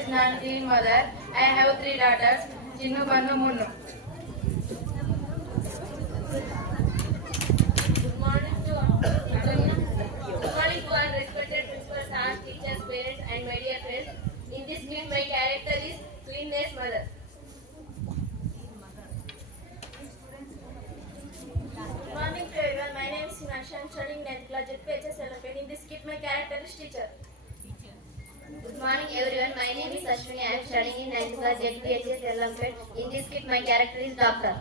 is Nanti mother. I have 3 daughters, Chinnu, Bannu, Munnu. Good morning to all respected principals, aunts, teachers, parents, and my dear friends. In this film, my character is Cleanness mother. Good morning to everyone. My name is Hinasha. I am studying 9th class at PHS Elephant. In this skit, my character is teacher. Good morning everyone. My name is Ashwini. I am studying in 9th class at PHS Elephant. In this skit, my character is doctor.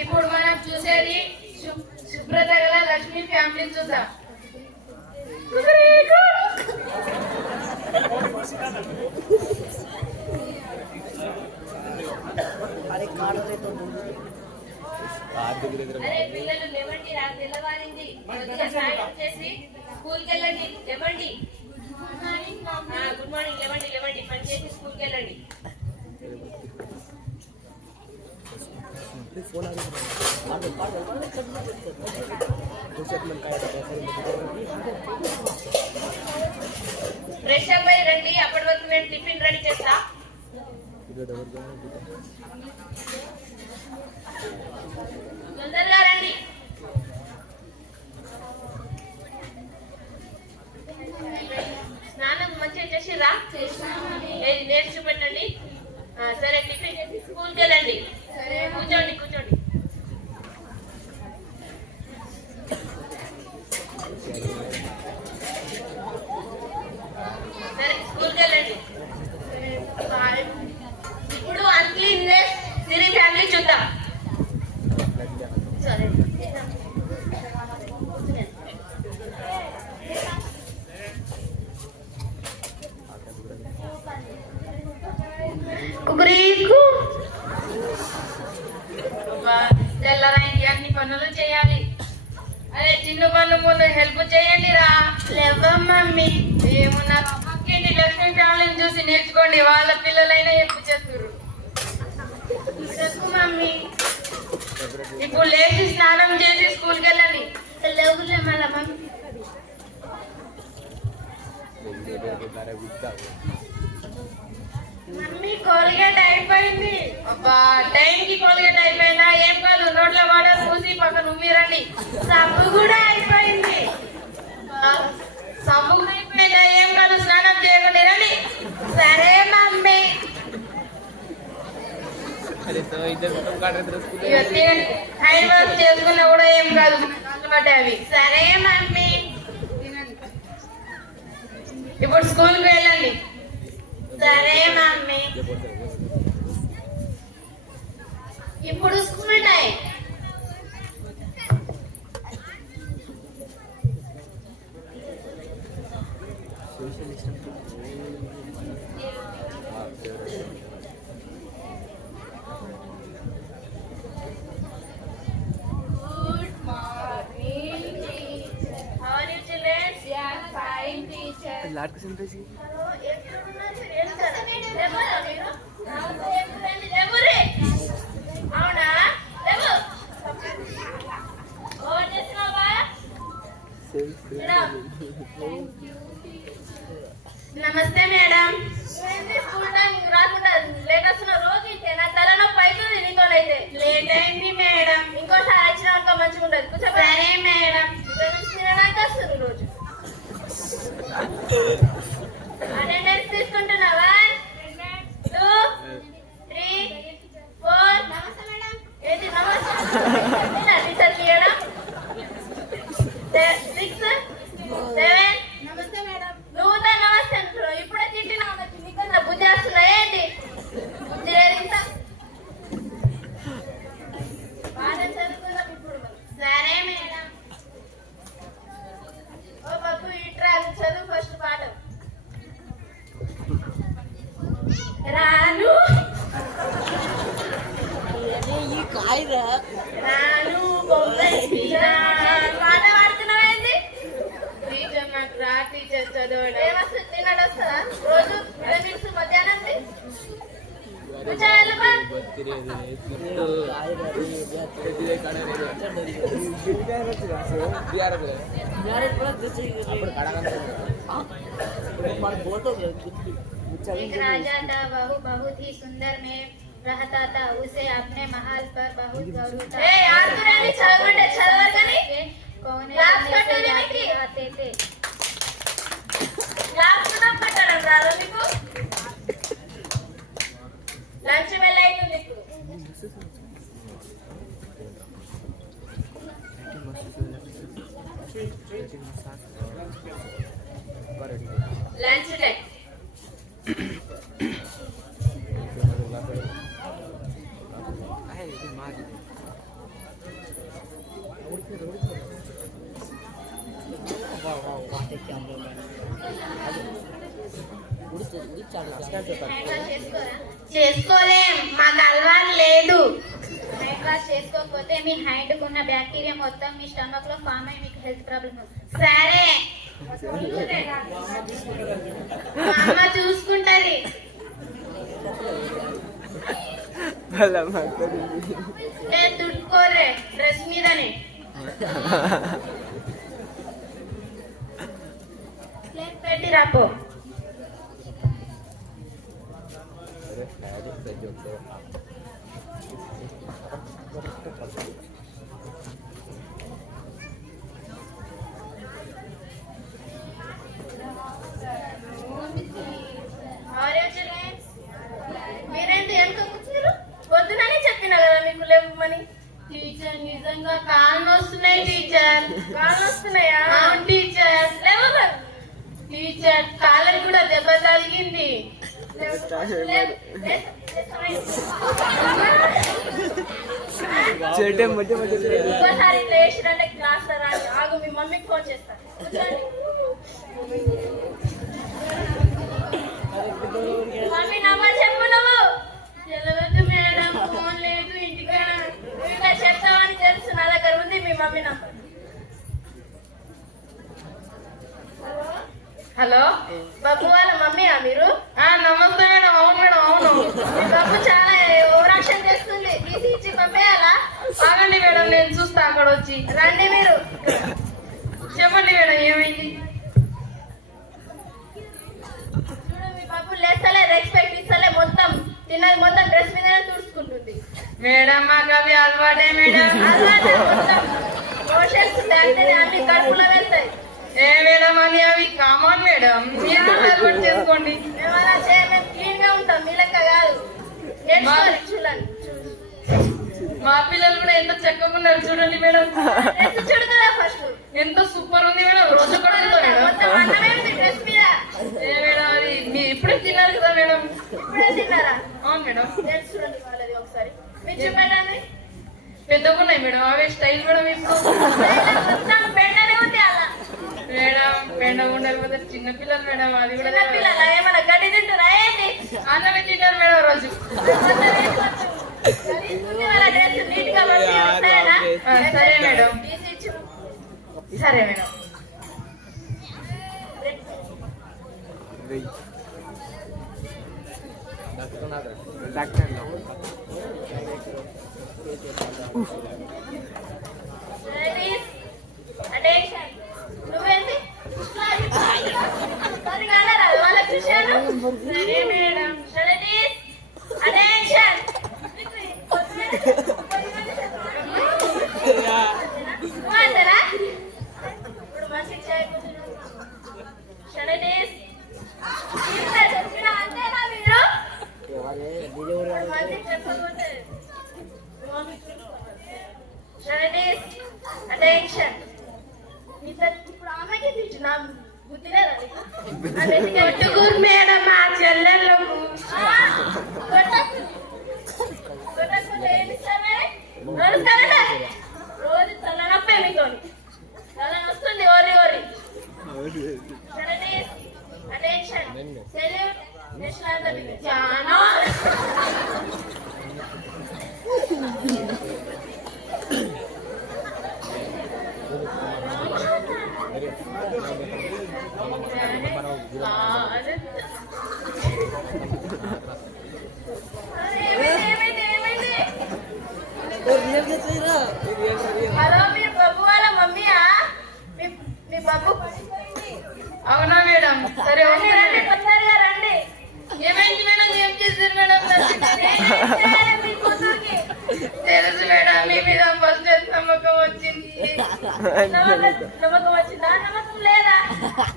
ఇప్పుడు మనం చూసేది శుభ్రత గల లక్ష్మి ఫ్యామిలీని చూద్దాం. అరే పిల్లలు లేవండి, నాకు తెల్లవారింది. కొద్దిగా సాయం చేసి స్కూల్కి వెళ్ళండి. లేవండి. Good morning. లేవండి పని చేసి స్కూల్కి వెళ్ళండి. ఫ్రెష్ అప్ అయ్యి రండి. అప్పటి వరకు నేను టిఫిన్ రెడీ చేస్తా. తొందరగా రండి. స్నానం మంచిగా చేసిరా? నేర్చి చూపెట్టండి. సరే, టిఫిన్ చేసి స్కూల్కి వెళ్ళండి. కూర్చోండి. సరే, స్కూల్కి వెళ్ళండి. ఇప్పుడు అన్క్లీన్నెస్ సిరి ఫ్యామిలీ చూద్దాం. తెల్లరాయికి అన్ని పనులు చేయాలి. అరే చిన్న పనులు ముందు హెల్ప్ చేయండి రా. మమ్మీ ఏమున్నా పక్కింటి లక్ష్మీ ఫ్యామిలీని చూసి నేర్చుకోండి. వాళ్ళ పిల్లలైనా హెల్ప్ చేస్తారు. మమ్మీ ఇప్పుడు లేచి స్నానం చేసి స్కూల్కి వెళ్ళండి. మమ్మీ కోల్గేట్ అయిపోయింది. అబ్బా, టైంకి కోల్గేట్ అయిపోయినా ఏం కాదు. నోట్లో వాటర్ పూసి పక్కన ఉమ్మిరండి. సబ్బు కూడా అయిపోయింది. సబ్బు అయిపోయిందా ఏం కాదు. స్నానం చేయకుండా రండి. సరే మమ్మీ. హ్యాండ్ వాష్ చేసుకున్నా కూడా ఏం కాదు. పట్టే అవి. సరే మమ్మీ. ఇప్పుడు స్కూల్కి వెళ్ళండి. సరే మమ్మీ. ఇప్పుడు స్కూల్ టైం. నమస్తే మేడం. స్కూల్ టైం రాకుండా లేట్ వస్తున్నా. రోజు ఇంతే. నా తలనొప్పి అవుతుంది నీతోనైతే. లేట్ అయింది మేడం. ఇంకోసారి వచ్చినా అనుకో మంచిగా ఉండదు. కూర్చో. సరే మేడం. తినడానికి వస్తుంది రోజు. అటెండెన్స్ తీసుకుంటున్నావా? 2, 3, 4. నమస్తే మేడం. ఏంటి నమస్తే? టీచర్ తీయడం. 6, 7. నమస్తే మేడం. నువ్వు నమస్తే అంటున్నావు. ఇప్పుడే తింటున్నా. నీకు బుద్ధి వస్తున్నా ఏంటి? బుద్ధి లేదు ఇంకా. బాగా చదువుకున్నాం ఇప్పుడు. సరే మేడం. ఓ బాబు ఇట్రా చదువు ఫస్ట్ పాఠం. రాను రాను బొమ్మకి పాట పాడుతున్నావేంటి? టీచర్ నాకు రా. టీచర్ చదవడం ఏమొస్తుంది? తినడు వస్తుందా రోజు? 2 minutes మధ్యాహ్నం కూర్చోవాలి. एक राजा था वह बहुत ही सुंदर में रहता था उसे अपने महल पर बहुत गौरव था ఏ ఆడుతురండి చదవండి చదవరు కానీ कोने क्लास कोने से कटोरी में यात्री की? आते थे క్లాస్ కూడా పెట్టడం రాదు మీకు లంచ్ బెల్ అవుతుంది ఇప్పుడు లంచ్ టైం చేసుకోలేం మాకు అలవాటు లేదు హ్యాండ్ వాష్ చేసుకోకపోతే మీ హ్యాండ్ కున్న బ్యాక్టీరియా మొత్తం మీ స్టమక్ లో ఫామ్ అయ్యి మీకు హెల్త్ ప్రాబ్లమ్ సరే మా అమ్మ చూసుకుంటది తుట్టుకోరే డ్రెస్ మీదనే పెట్టి రాపో మీరేంటి వెనుక కూర్చున్నారు వద్దునని చెప్పినా కదా మీకు లేవమని టీచర్ నిజంగా కాళ్ళు వస్తున్నాయి టీచర్. కాళ్ళు వస్తున్నాయా అవును టీచర్. లేవు టీచర్ కాళ్ళకి కూడా దెబ్బ తగిలింది. ఇంకోసారి ఇట్లా వేసిరంటే క్లాస్ లో రాదు. ఆగు మీ మమ్మీకి ఫోన్ చేస్తాను. మమ్మీ నంబర్ చెప్పు నువ్వు. తెలియదు మేడం, ఫోన్ లేదు ఇంటికాడ. నువ్వు ఇట్లా చెప్తావని తెలుసు, నా దగ్గర ఉంది మీ మమ్మీ నంబర్. హలో బాబు వాళ్ళ మమ్మీయా మీరు? నమస్తే మేడం. అవును మేడం, అవును. మీ బాబు చాలా ఓవరాక్షన్ చేస్తుంది. తీసి ఇచ్చి పంపేయాలా? ఆగండి మేడం, నేను చూస్తా అక్కడ వచ్చి. రండి మీరు. చెప్పండి మేడం, ఏమైంది? చూడు మీ బాబు లేస్తలే, రెస్పెక్ట్ ఇస్తలే, మొత్తం తిన్నది మొత్తం డ్రెస్ మీదనే తుడుచుకుంటుంది. మేడం మాకు అవి అలవాటే మేడం. అలాగే మొత్తం మోషన్స్ బ్యాక్టీరియా అన్ని కడుపులో వెళ్తాయి. ఏ మేడం అని అవి కామన్ మేడం, మీరు కూడా అలవాటు చేసుకోండి. ఏమైనా మేము క్లీన్ గా ఉంటాం, మీ లెక్క కాదు. నేర్చుకోవాలి, చూడండి. మా పిల్లలు కూడా ఎంత చక్కగా ఉన్నారు చూడండి మేడం. డ్రెస్ చూడు కదా ఫస్ట్. ఎంత సూపర్ ఉంది మేడం. రోజు కూడా ఉందా మేడం? మొత్తం అన్నమే ఉంది డ్రెస్ మీద. ఏ మేడం అది మీరు ఇప్పుడే తిన్నారు కదా మేడం? ఇప్పుడే తిన్నారా? అవును మేడం. డ్రెస్ చూడండి వాళ్ళది ఒకసారి. మీరు చూపెట్టండి. పెద్దగా ఉన్నాయి మేడం, అవే స్టైల్ మేడం. ఇప్పుడు మొత్తం బెండనే ఉంది అలా. మేడం పెండగా ఉండాలి కదా, చిన్న పిల్లలు మేడం. అది కూడా చిన్న పిల్లల ఏమైనా గడ్డి తింటారా ఏంటి? అన్నమే తింటారు మేడం రోజు. నీట్ గా పంపి వస్తాయనా? సరే మేడం. తీసి ఇచ్చు. సరే మేడం. Ladies, attention. నువ్వేంటి? అది కాదరా, వాళ్ళకి చూశాను. సరే మేడం. Ladies, attention. నువ్వు అంటారా? ఇప్పుడు మంచిగా చేయకపోతున్నా. Ladies, ఇంత చెప్పినా అంతేనా మీరు? ఇప్పుడు మంచిగా చెప్పకపోతే Ladies, attention. ఇప్పుడు ఆమెకి తిట్టు, నా బుద్ధి లేదా నీకు? కొట్టుకూరు మేడం మా చెల్లెళ్ళకు. కొట్టకపోతే ఏమి ఇస్తామే? నడుస్తారా? రోజు తలనొప్పే మీకు. తల వస్తుంది ఓరి ఓరి. Ladies, attention. Salute. National anthem. చానా ఏమైంది? హలో మీరు బాబు వాళ్ళ మమ్మీయా మీ బాబు అవునా మేడం? సరే రండి రండి తొందరగా రండి. ఏమైంది మేడం? ఏం చేశారు మేడం? మీ కూతురికి తెలుసు మేడం, మీ మీద ఫస్ట్ నమ్మకం వచ్చింది. నమ్మకం వచ్చిందా? నమ్మకం లేదా?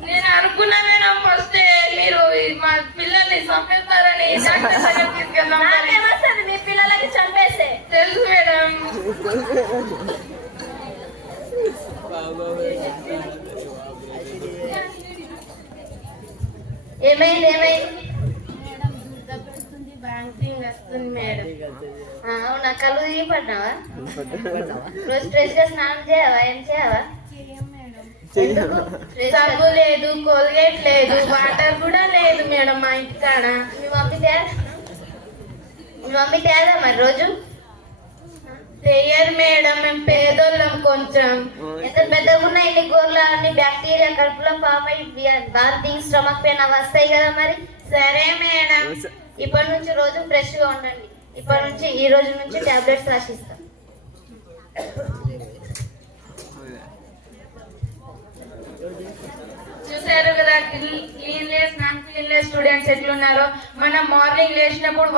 నేను అనుకున్నా మేడం ఫస్ట్ మీరు మా పిల్లల్ని చంపేస్తారని డాక్టర్ దగ్గరికి తీసుకెళ్దాం అని. నాకేమొస్తుంది మీ పిల్లలకి చంపేస్తే? తెలుసు మేడం. ఏమైంది ఏమైంది? బ్యాంకింగ్ వస్తుంది మేడం. అవునా, కళ్ళు తిరిగి పడ్డావా? రోజు ఫ్రెష్ గా స్నానం చేయవా? ఏం చేయవా? సబ్బు లేదు, కోల్గేట్ లేదు, వాటర్ కూడా లేదు మేడం మా ఇంటికాడ. మీ మమ్మీ తేదా మరి రోజు? చెయ్యరు మేడం, మేము పేదోళ్ళం కొంచెం. ఎంత పెద్దగా ఉన్నాయి ఇన్ని గోర్లు, అన్ని బ్యాక్టీరియా కడుపులో పాప బార్దింగ్ స్టమక్ పెయిన్ అవి వస్తాయి కదా మరి. సరే మేడం. ఇప్పటి నుంచి రోజు ఫ్రెష్ గా ఉండండి. ఇప్పటి నుంచి ఈ రోజు నుంచి టాబ్లెట్స్ రాసిస్తాం. చూసారు కదా క్లీన్లెస్ నాన్ క్లీన్లెస్ స్టూడెంట్స్ ఎట్లున్నారో. మనం మార్నింగ్ లేచినప్పుడు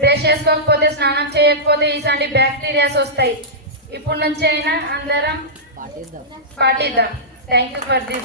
బ్రష్ చేసుకోకపోతే, స్నానం చేయకపోతే ఇలాంటి బ్యాక్టీరియాస్ వస్తాయి. ఇప్పుడు నుంచి అయినా అందరం పాటిద్దాం. Thank you for this.